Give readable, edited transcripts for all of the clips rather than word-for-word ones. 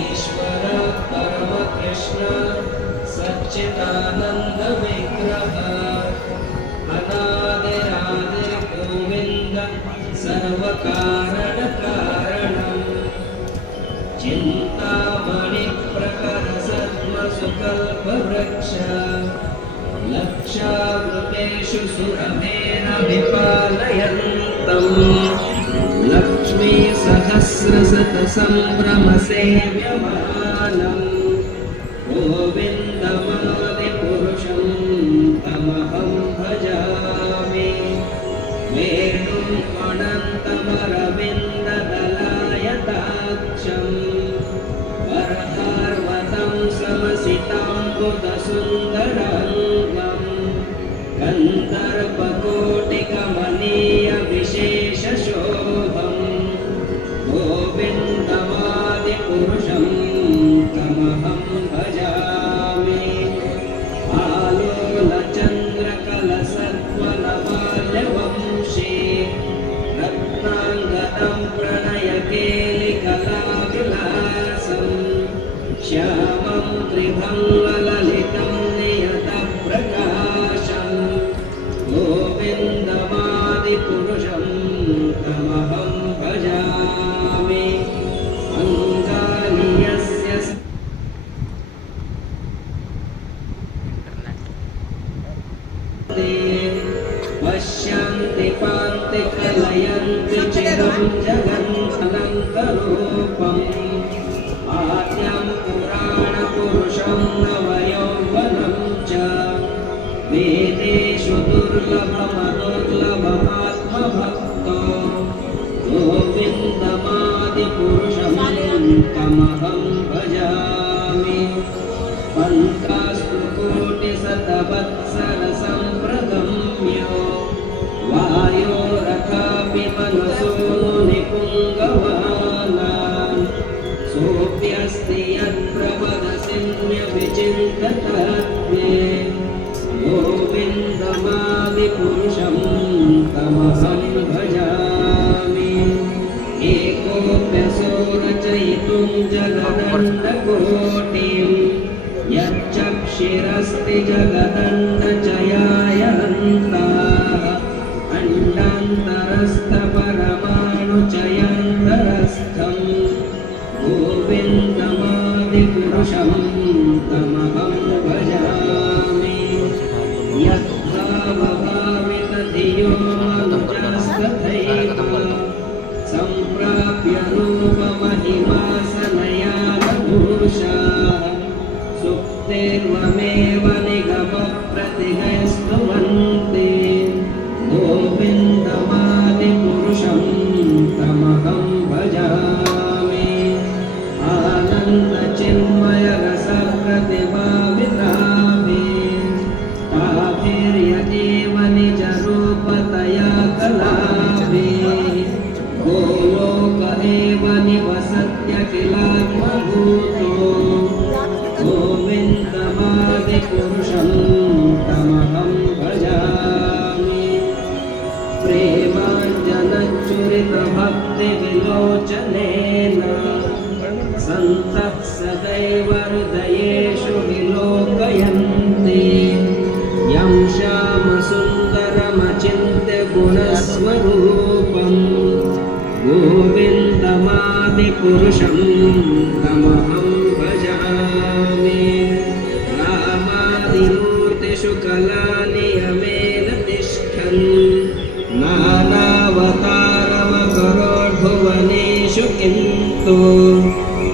ईश्वर परम कृष्ण सच्चिदानंद विग्रह अनादिरादिर गोविंद सर्व कारण कारणम चिंतामणि प्रकर सद्म सुकल्प वृक्ष लक्षावृतेषु सुरमेण विपालयन्तम् लक्ष्मी सहस्रशत संभ्रम सेव्यमानम् गोविन्दमादिपुरुषं तमहं भजामि वेणुं अनन्तमरविन्ददलायताक्षम् वरहार्वतं समसिताम्बुदसुन्दराङ्गम् गन्धर्वकोटिकमनीयविशेषशोभम् गोविन्दमादिपुरुषं तमहं भजामि आलोलचन्द्रकलसत्वलमाल्यवंशे रत्नाङ्गदं प्रणयकेलिकलाविलासम् श्यामं त्रिभङ्गललितं नियतप्रकाशम् गोविन्दमादिपुरुषं तमहं भजामि अङ्गानि यस्य पश्यन्ति पान्ति कलयन्ति चिरं जगन्नन्तरूपम् आद्यं पुराणपुरुषं नवयौवनं च वेदेषु दुर्लभमदुर्लभमात्मभक्तो गोविन्दमादिपुरुषं तमहं भजामि पन्थास्तुकोटिशतवत्सरसम्प्रगम्यो वायोरथापि मनसो मुनिपुङ्गवानां सोऽप्यस्ति यत्प्रवदसिन्यविचिन्ततत्वे गोविन्दमादिपुरुषं तमहं भजामि एकोऽप्यसो रचयितुं जगदण्डकोटिं यच्चक्षिरस्ति जगदण्डचयाय हन्ताः अण्डान्तरस्थपरमाणुचयान्तरस्थं गोविन्दमादिपुरुषं तमहं भजामि यद्भावभावितधियो मनुजस्तथैव सम्प्राप्य रूपमहिमासनयानभूषा सुप्तेर्वमेव निगमप्रतिगैस्तुवन्ति गोविन्दमादिपुरुषं तमहं भजामि आनन्दचिन्मयरसप्रतिभाविताभिः ताभिर्यदेव निजरूपतया कलाभिः गोलोक एव निवसत्यखिलात्मभूतो गोविन्दमादिपुरुषं तमहं भजामि प्रेमाञ्जनच्चुरितभक्तिविलोचनेन सन्तः सदैव हृदयेषु विलोकयन्ति यं श्यामसुन्दरमचिन्त्य गुणस्वरूपं गोविन्दमादिपुरुषं तमहं भजामि रामादिमूर्तिषु कलानियमेन तिष्ठन् नानावतारमकरोद्भुवनेषु किन्तु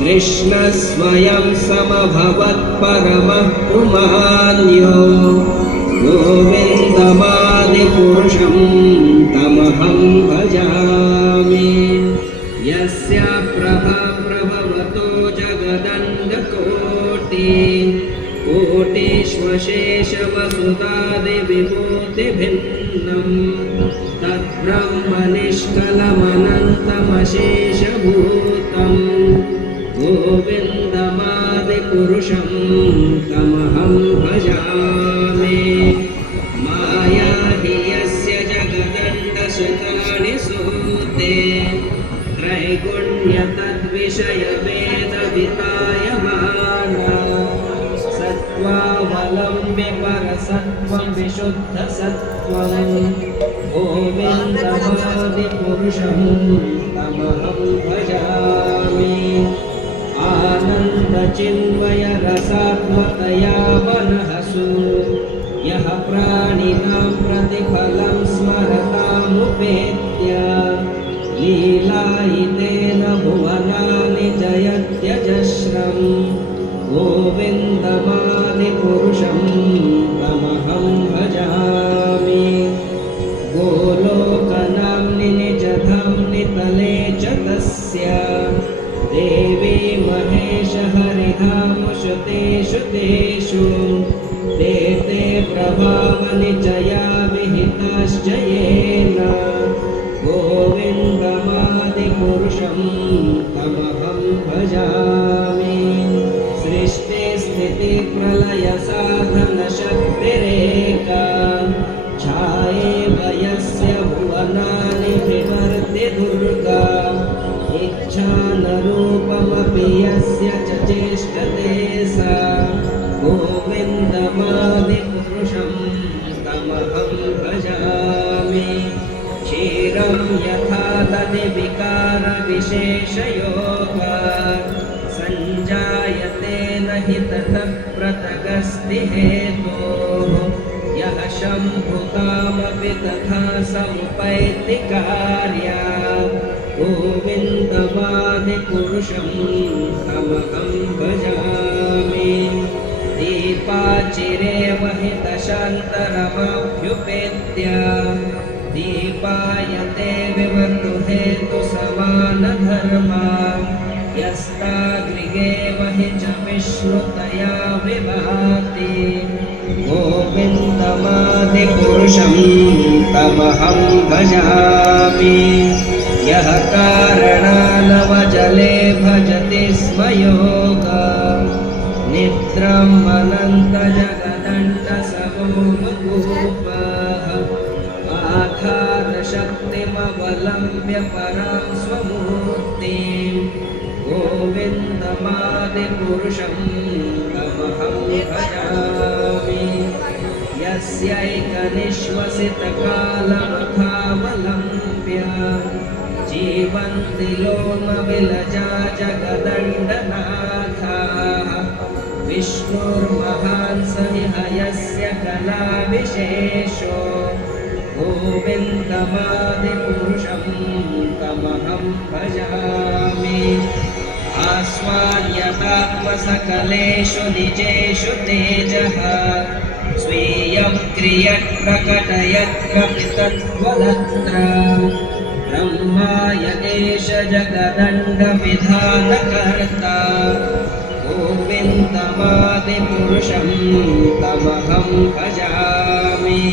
कृष्णः स्वयं समभवत्परमः पुमान्यो गोविन्दमादिपुरुषं तमहं भजामि यस्य प्रभा प्रभवतो जगदण्डकोटि कोटिष्वशेषवसुधादिविभूतिभिन्नं तद्ब्रह्मनिष्कलमनन्तमशेषभूतं गोविन्दमादिपुरुषं तमहं भजामि माया हि यस्य जगदण्डशतानि सूते त्रय त्रैगुण्य तद्विषयवेदवितायमाना सत्त्वावलम्ब्य परसत्त्वं विशुद्धसत्त्वं गोविन्दमादिपुरुषं तमहं भजामि आनन्दचिन्मयरसात्मतया मनःसु यः प्राणिनां प्रतिफलं स्मरतामुपेत्य लीलायितेन भुवनानि जयत्यजस्रम् गोविन्दमादिपुरुषं तमहं भजामि गोलोकनाम्नि निजधाम्नि तले च तस्य देवी महेशहरिधामुषु तेषु तेषु ते ते प्रभावनिचया विहिताश्च येन गोविन्दमादिपुरुषं तमहं भजामि सृष्टिस्थितिप्रलयसाधनशक्तिरेका छायेव यस्य भुवनानि विवर्ति दुर्गा इच्छानरूपमपि यस्य च चेष्टते सा गोविन्दमादिपुरुषं तमहं भजामि क्षीरं यथा तद्विकारविशेषयोगा सञ्जायते न हि ततः पृथगस्ति हेतोः यः शम्भुतामपि तथा समुपैति कार्या गोविन्दमादिपुरुषं तमहं भजामि दीपाचिरेव हि दशान्तरमभ्युपेत्य दीपायते विवतु हेतुसमानधर्मा यस्ताग्रिगेव हि च विष्णुतया विभाति गोविन्दमादिपुरुषं तमहं भजामि यः कारणानवजले भजति स्म योगा निद्राम् अनन्तजगदण्डसमूहकूपः आधारशक्तिमवलम्ब्य परां स्वमूर्तिं गोविन्दमादिपुरुषं तमहं भजामि यस्यैकनिश्वसितकालमथावलम्ब्य जीवन्ति लोमविलजा जगदण्डनाथाः विष्णुर्महान् स इह यस्य कलाविशेषो गोविन्दमादिपुरुषं तमहं भजामि आस्वाद्यतात्मसकलेषु निजेषु तेजः स्वीयं क्रियत्प्रकटयत्कपि तद्वदत्र ब्रह्मा यदेश जगदण्डविधानकर्ता गोविन्दमादिपुरुषं तमहं भजामि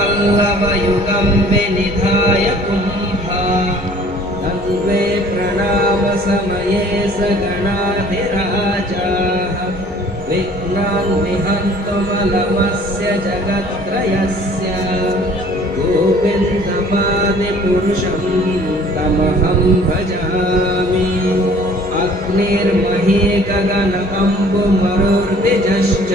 यत्पादपल्लवयुगं विनिधाय कुम्भा तन्वे प्रणामसमये स गणाधिराजाः विघ्नान् निहन्तुमलमस्य जगत्त्रयस्य गोविन्दमादिपुरुषं तमहं भजामि अग्निर्मही गगनकम्बुमरुर्दिजश्च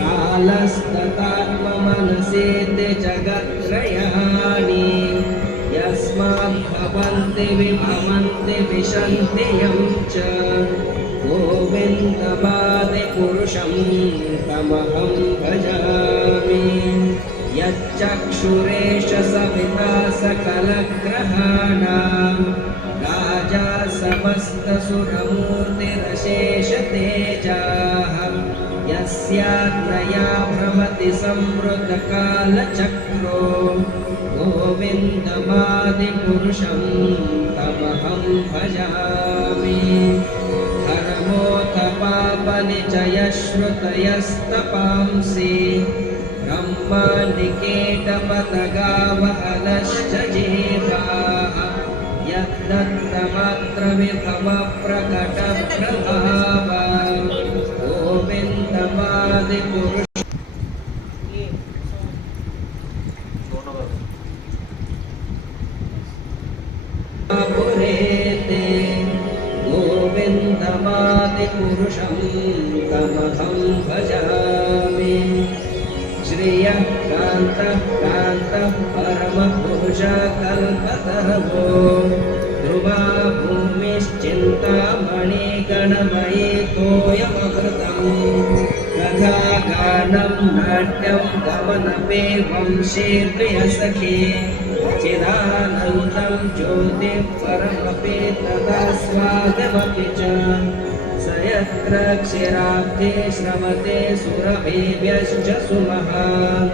कालस्ततात्ममनसेति जगत्त्रयाणि यस्माद्भवन्ति विभवन्ति विशन्ति यं च गोविन्दमादिपुरुषं तमहं भजामि यच्चक्षुरेश सविता सकलग्रहाणां राजा समस्तसुरमूर्तिरशेषतेजाः यस्यात्रया भ्रमति संवृतकालचक्रो गोविन्दमादिपुरुषं तमहं भजामि धर्मोऽथ पापनिचयश्रुतयस्तपांसि ब्रह्माण्डिकेटपतगावहलश्च जीवाः यद्दत्तमात्रविभवप्रकटप्रभावा गोविन्दमादिपुरुष परमादिपुरुषं तमहं भजामि। श्रियः कान्तः कान्तः परमपुरुषकल्पतरो ध्रुवा भूमिश्चिन्तामणिगणमयी तोयमकृतम् कथागानं नाट्यं गमनपि वंशे प्रियसखी चिदानन्दं ज्योतिः परमपि तदा स्वादमपि च स यत्र क्षीराब्धे श्रमते सुरभिव्यश्च सुमहान्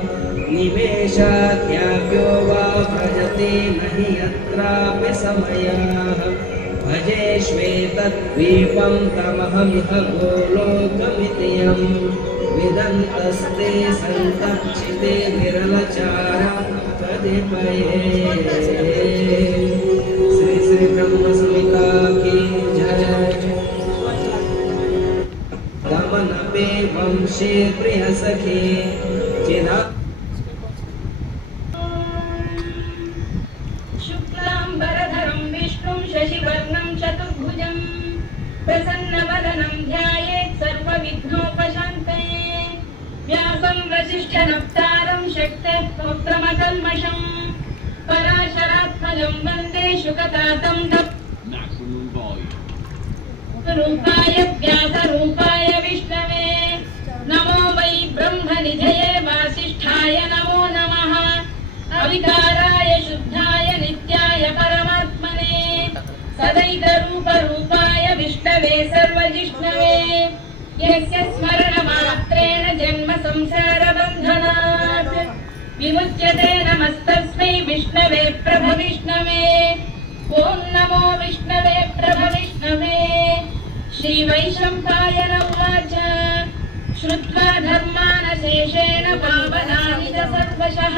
निमेषाद्याप्यो वा भजति न हि यत्रापि समयः भजे श्वेतद्वीपं तमहं ह गोलोकमिति यं विदन्तस्ते सन्तक्षिते विरलचारा कतिपये। श्री श्री ब्रह्म संहिता की जय। दमनपे वंशे प्रिय सखी चिदा शुक्लाम्बरधरं विष्णुं शशिवर्णं चतुर्भुजं प्रसन्नवदनं ध्यायेत् सर्वविघ्नोपशान्तये। व्यासं वसिष्ठनप्तारं शक्तेः पौत्रमकल्मषम् पराशरात्मजं वन्दे शुकतातं रूपाय व्यासरूपाय विष्णवे नमो वै ब्रह्मनिधये वासिष्ठाय नमो नमः। अविकाराय शुद्धाय नित्याय परमात्मने सदैतरूपरूपाय विष्णवे सर्वजिष्णवे यस्य स्मरणमात्रेण जन्म संसारबन्धनात् विमुच्यते नमस्तस्मै विष्णवे प्रभविष्णवे। ॐ नमो विष्णवे प्रभविष्णवे। श्रीवैशम्पायन उवाच श्रुत्वा धर्मानशेषेण पावनानि च सर्वशः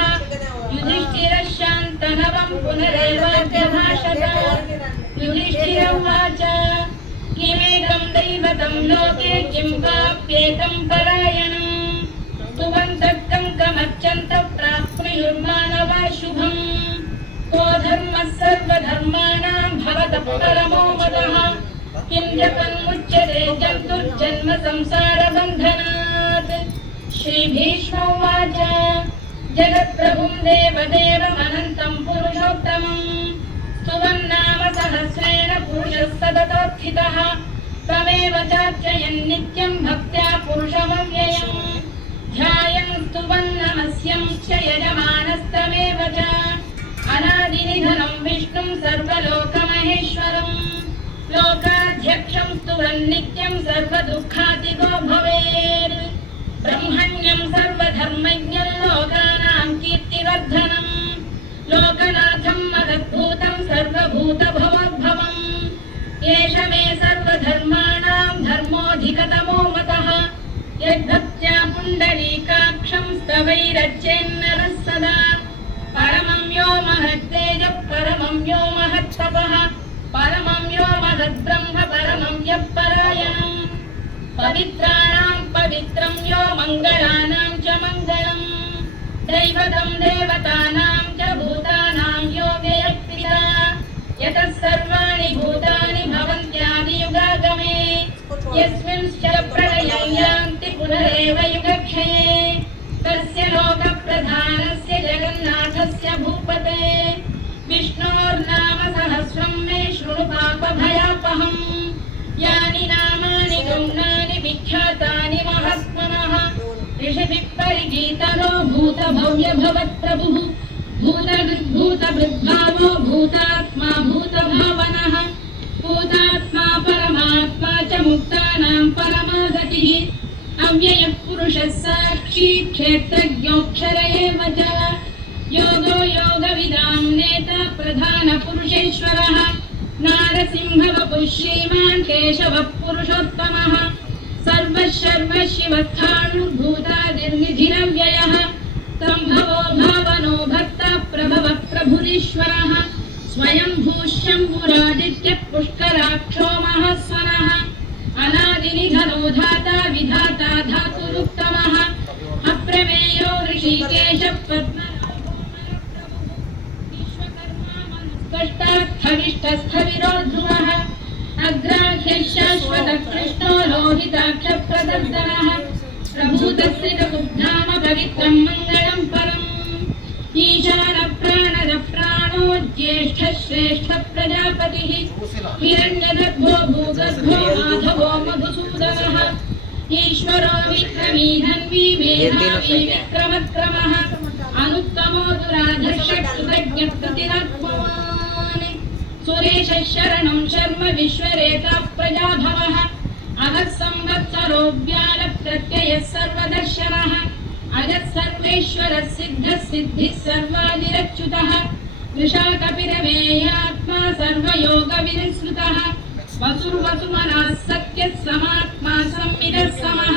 युधिष्ठिरः शान्तनवं पुनरेवाभ्यभाषत। युधिष्ठिर उवाच किमेकं दैवतं लोके किं वाप्येकं परायणं स्तुवन्तः कङ्कमर्चन्तः प्राप्नुयुर्मानवा शुभम्। को धर्मः सर्वधर्माणां भवतः परमो मदः किं जपन्मुच्यते जन्तुर्जन्म संसारबन्धनात्। श्रीभीष्म उवाच जगत्प्रभुं देवदेवमनन्तं पुरुषोत्तमं स्तुवन्नाम सहस्रेण पुरुषः सततोत्थितः त्वमेव चार्चयन् नित्यं भक्त्या पुरुषमव्ययम् ध्यायन् स्तुवन्नमस्यं च यजमानस्तमेव च अनादिनिधनं विष्णुं सर्वलोकमहेश्वरम् लोकाध्यक्षं स्तुवन्नित्यं सर्वदुःखातिगो भवेत्। ब्रह्मण्यं सर्वधर्मज्ञं लोकानां कीर्तिवर्धनम् लोकनाथं मदद्भूतं सर्वभूतभवोद्भवम् एष मे सर्वधर्माणां धर्मोऽधिकतमो मतः यद्भक्त्या पुण्डरीकाक्षं स्तवैरच्चेन्नरः सदा परमं यो महत्तेजः परमं यो महत्तपः परमं यो महद्ब्रह्म परमं यः परायणम् पवित्राणां पवित्रं यो मङ्गलानां च मङ्गलम् दैवतं देवतानां च भूतानां यो व्ययक्तिता यतः सर्वाणि भूतानि भवन्त्यादियुगागमे यस्मिंश्च प्रलयं यान्ति पुनरेव युगक्षये तस्य लोकप्रधानस्य जगन्नाथस्य भूपते विष्णोर्नाम सहस्रं मे शृणु पापभयापहम् यानि नामानि गौणानि विख्यातानि महात्मनः ऋषिभिः परिगीतनो भूतभव्यभवत्प्रभुः भूतभृद्भावो भूतात्मा भूतभावनः भूतात्मा परमात्मा च मुक्तानां परमागतिः अव्ययः पुरुषः साक्षी क्षेत्रज्ञोऽक्षर एव च योगो योगविदां नेता प्रधानपुरुषेश्वरः नारसिंहवपुः श्रीमान् केशवः पुरुषोत्तमः सर्वशिवस्थाणुर्भूतादिर्निधिरव्ययः सम्भवो भावनो भक्ता प्रभवः प्रभुरीश्वरः स्वयंभूः शम्भुरादित्यः पुष्कराक्षो महास्वनः अनादिनिधनो धाता विधाता धातुरुत्तमः अप्रमेयो ऋषिकेशः पद्मनाभो मनप्रभुः विश्वकर्मा मनुष्कष्टार्थविष्टस्थविरो ध्रुवः अग्राह्य शाश्वत कृष्णो लोहिताक्ष प्रदर्शनः प्रभूतस्य कुब्धाम पवित्रं मङ्गलं परम् ईशान प्राणद प्राणो ज्येष्ठ श्रेष्ठ प्रजापतिः हिरण्यगर्भो भूगर्भो माधवो मधुसूदनः ईश्वरो विक्रमी धन्वी मेधावी विक्रमक्रमः अनुत्तमो दुराधर्षकृतज्ञप्रतिरत्मवान् सुरेश शरणं शर्म विश्वरेता प्रजाभवः अगः संवत्सरो व्याल प्रत्ययः सर्वदर्शनः अजः सर्वेश्वरः सिद्धः सिद्धिः सर्वादिरच्युतः वृषाकपिरमेयात्मा सर्वयोगविनिसृतः वसुर्वसुमनः सत्यः समात्मा संविदः समः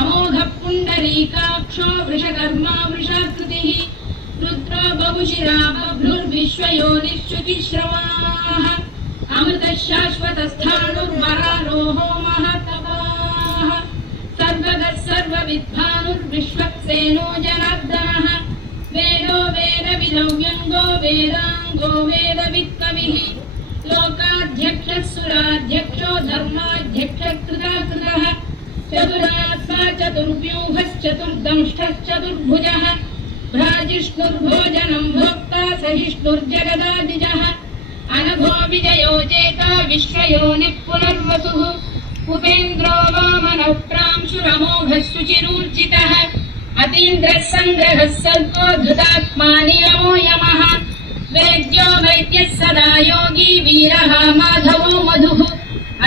अमोघः पुण्डरीकाक्षो वृषकर्मा वृषाकृतिः रुद्रो बहुशिरा बभ्रुर्विश्वयोनिश्रुतिश्रवाः अमृतः शाश्वतस्थाणुर्वरारोहो महातपाः सर्वगः सर्वविद्वानुर्विश्वक्सेनो जनार्दनः वेदो वेदविदौ व्यङ्गो वेदाङ्गो वेदवित्कविः लोकाध्यक्षः सुराध्यक्षो धर्माध्यक्षः कृताकृतः चतुरात्मा चतुर्व्यूहश्चतुर्दंष्टश्चतुर्भुजः भ्राजिष्णुर्भोजनं भोक्ता सहिष्णुर्जगदादिजः अनघो विजयो जेता विश्वयोनिः पुनर्वसुः उपेन्द्रो वामनः प्रांशुरमोघः शुचिरूर्जितः अतीन्द्रः सङ्ग्रहः सर्गो धृतात्मा नियमो यमः वेद्यो वैद्यः सदा योगी वीरः माधवो मधुः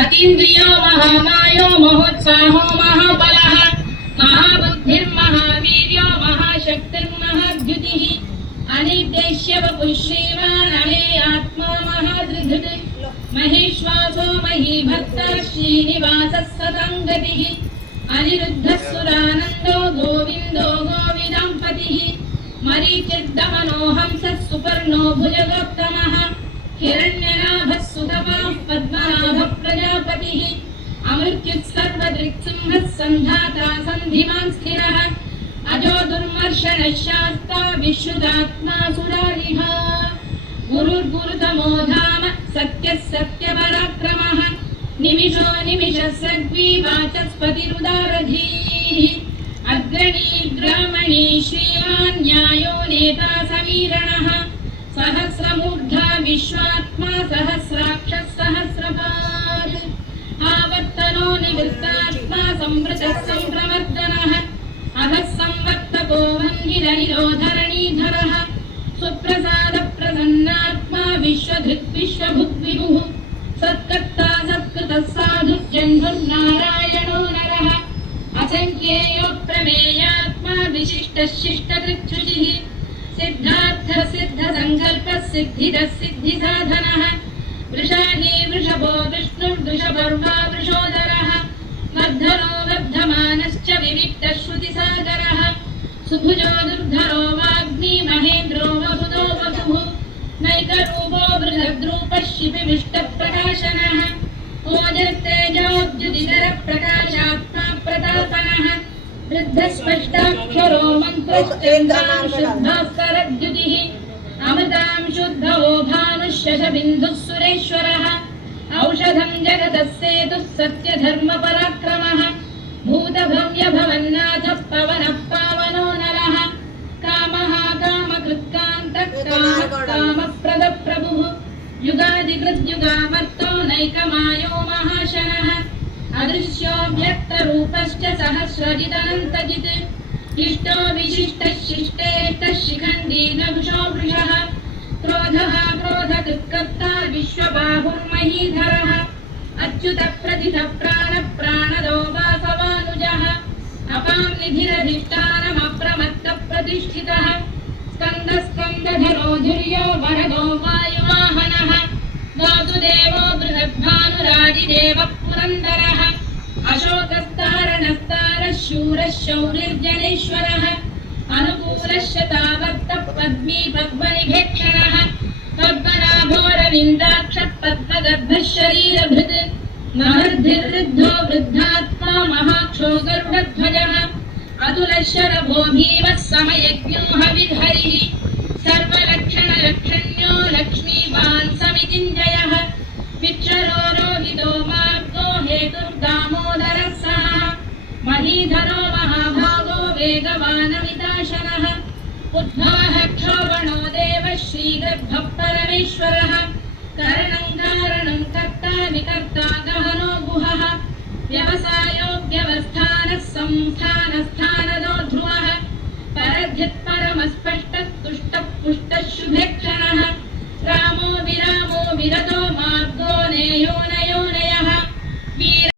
अतीन्द्रियो महामायो महोत्साहो महाबलः महाबुद्धिर्महावीर्यो महाशक्तिर्महाद्युतिः अनिर्देश्य वपुः श्रीमान् अमे आत्मा महादृधृत् महेश्वासो महीभक्तः श्रीनिवासः सतङ्गतिः अनिरुद्धः सुरानन्दो गोविन्दो गोविदाम्पतिः मरीचिर्दमनो हंसः सुपर्णो भुजगोत्तमः हिरण्यनाभः सुतपाः पद्मनाभः प्रजापतिः अमृत्युः सर्वदृक्सिंहः सन्धाता सन्धिमान् स्थिरः अजो दुर्मर्शनः शास्ता विश्रुतात्मा सुरारिः गुरुर्गुरुतमो धाम सत्यः सत्यपराक्रमः निमिषो निमिषः सद्वी वाचस्पतिरुदारधीः अग्रणी श्रीमान् न्यायो नेता समीरणः सहस्रमूर्धा विश्वात्मा सहस्राक्षः सहस्रपात् आवर्तनो निवृत्तात्मा संवृतः सम्प्रवर्तनः अधः संवर्तको वह्निरनिरोधरणीधरः सुप्रसादप्रसन्नात्मा विश्वधृत् विश्वभुग्विभुः सत्कर्ता सत्कृतः साधुर्जह्नुर्नारायणो नरः असङ्ख्येयो प्रमेयात्मा विशिष्टः शिष्टकृच्छुचिः सिद्धार्थः सिद्धसङ्कल्पः सिद्धिदः सिद्धिसाधनः वृषाही वृषभो विष्णुर्वृषभर्वा वृषोदरः वर्धनो वर्धमानश्च विविक्तः श्रुतिसागरः सुभुजो दुर्धरो वाग्मी महेन्द्रो वसुदो वसुः नैकरूपो बृहद्रूपः शिपिविष्टप्रकाशनः ओजस्तेजोद्युदितरप्रकाशात्मा प्रतापनः वृद्धस्पष्टाक्षरो मन्त्रश्चन्द्रांशुद्धास्करद्युतिः अमृतां शुद्धवो भानुः शशबिन्दुः सुरेश्वरः औषधं जगतः सेतुः सत्यधर्मपराक्रमः भूतभव्यभवन्नाथः पवनः पावनो नरः कामः कामकृत्कान्तः कामप्रदप्रभुः युगादिकृद्युगामर्तो नैकमायो महाशनः अदृश्यो व्यक्तरूपश्च सहस्रजिदनन्तजित् इष्टो विशिष्टः शिष्टेष्टः शिखण्डी नभुषो वृषः क्रोधः क्रोधकृत्कर्ता विश्वबाहुर्महीधरः अच्युतः प्रतितः प्राणदो वासवानुजः अपां निधिरधिष्ठानमप्रमत्तः प्रतिष्ठितः स्कन्दधरो धुर्यो वरदो वायुवाहनः वासुदेवो बृहद्भानुराजिदेवः पुरन्दरः अशोकस्तारणस्तारः शूरः शौरिर्जनेश्वरः अनुकूलः शतावर्तः पद्मी पद्मनिभेक्षणः पद्मनाभोरविन्दाक्षः पद्मगर्भः शरीरभृत् महर्धिर्वृद्धो वृद्धात्मा महाक्षो गरुडध्वजः अतुलः शरभो भीमः समयज्ञो हविर्हरिः सर्वलक्षणलक्षण्यो लक्ष्मीवान् समितिञ्जयः विक्षरो रोहितो श्रीधरो महाभागो वेगवानमिताशनः उद्भवः क्षोभणो देवः श्रीगर्भः परमेश्वरः करणं कारणं कर्ता विकर्ता गहनो गुहः व्यवसायो व्यवस्थानः संस्थानस्थानदो ध्रुवः परमस्पष्टः तुष्टः पुष्टः शुभेक्षणः रामो विरामो विरतो मार्गो नेयो